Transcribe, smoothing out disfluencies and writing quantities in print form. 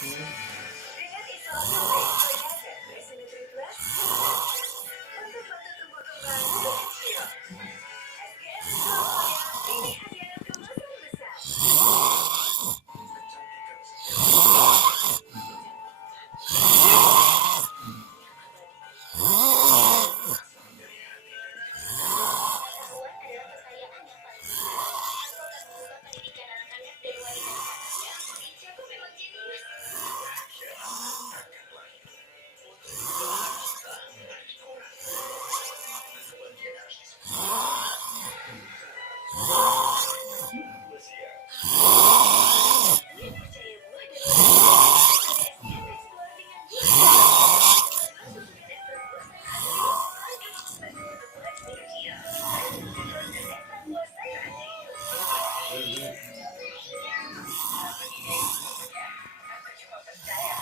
Hmm. Dengan isolasi dan Resimetri Plus untuk bantu tumbuh kembang si kecil. SGS Surabaya, ini hadiah kemasan besar. Pengetahuan adalah kekayaan yang paling besar. Aku akan membuka pendidikan anak-anak dan wanita Indonesia. Aku memang jenius. Dia percaya buah dan sayur pada SGS Explore dengan buah. Masuk dengan Extra buah sayur asli. Bantu pertumbuhan si kecil. Dengan Extra buah sayur asli. Aku cuma percaya.